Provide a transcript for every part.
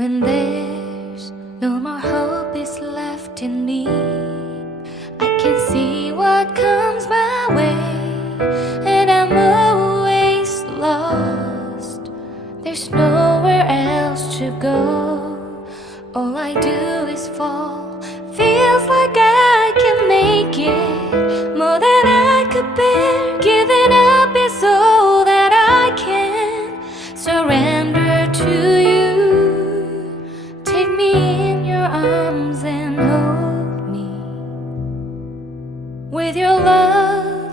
When there's no more hope is left in me, I can see what comes my way, and I'm always lost. There's nowhere else to go. All I do is fall. Feels like I can make it more than I could bear. Giving up is all that I can surrender to you. Take me in your arms and hold me. With your love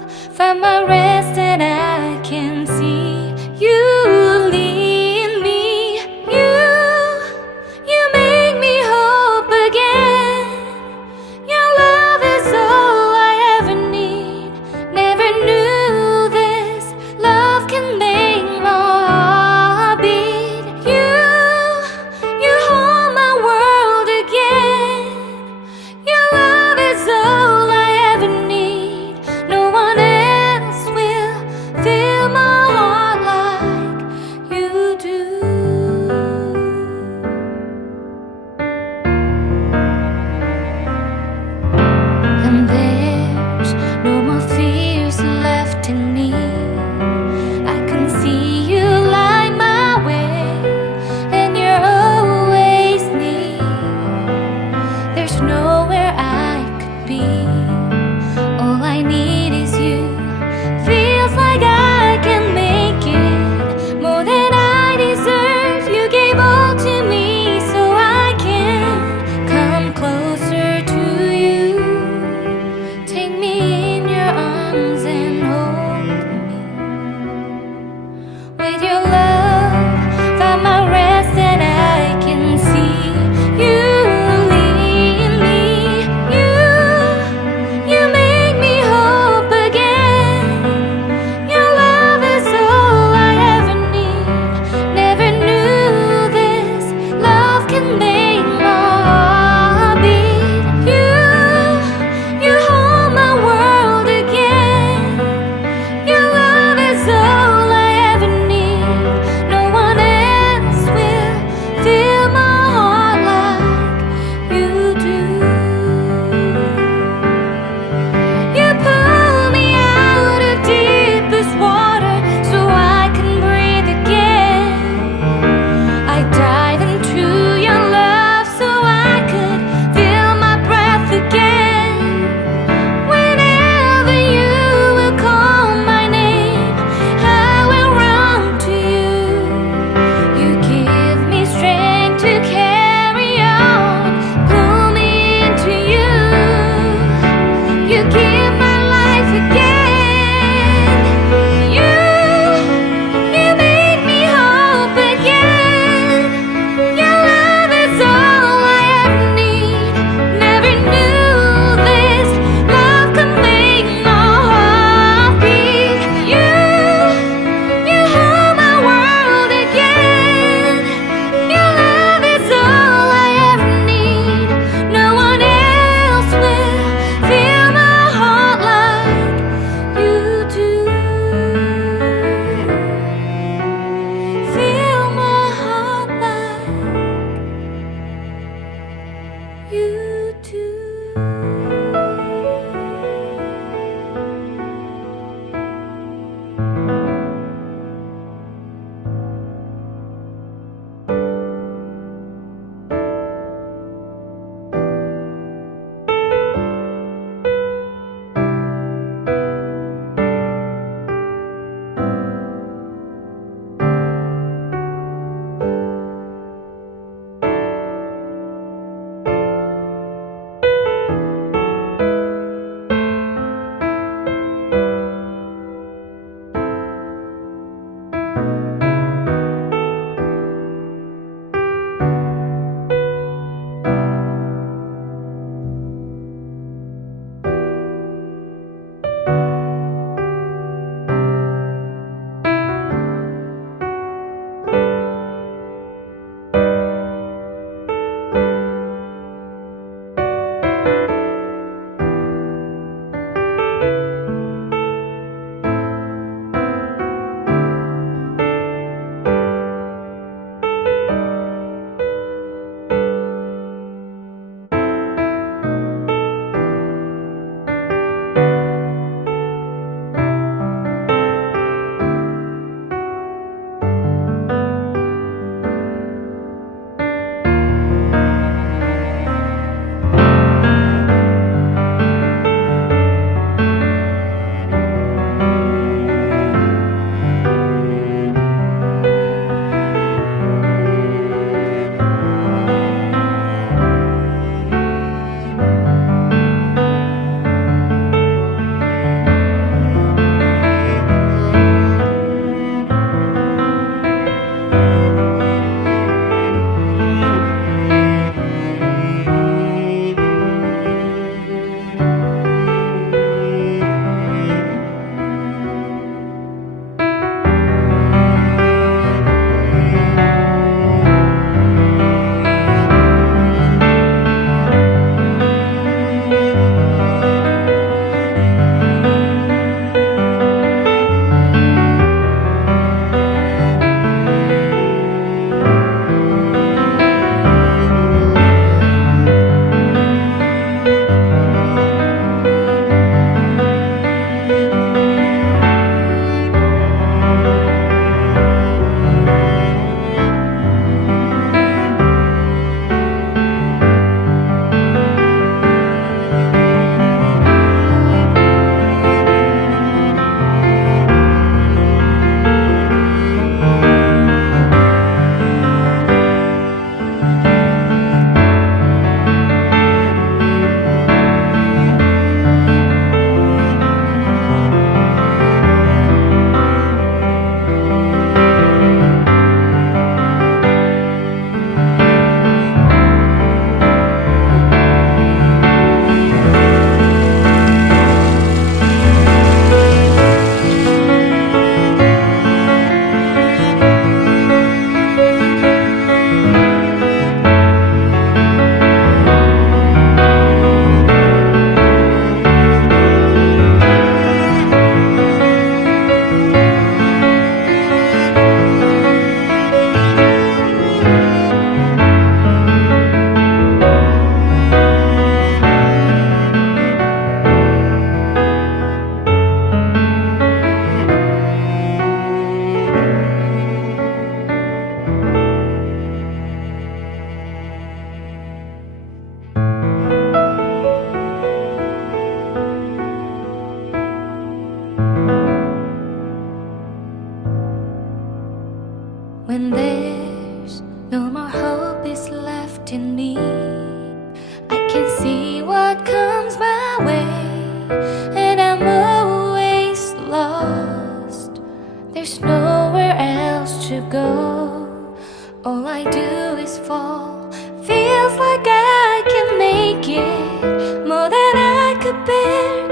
When there's no more hope is left in me, I can see what comes my way, and I'm always lost. There's nowhere else to go. All I do is fall. Feels like I can make it more than I could bear.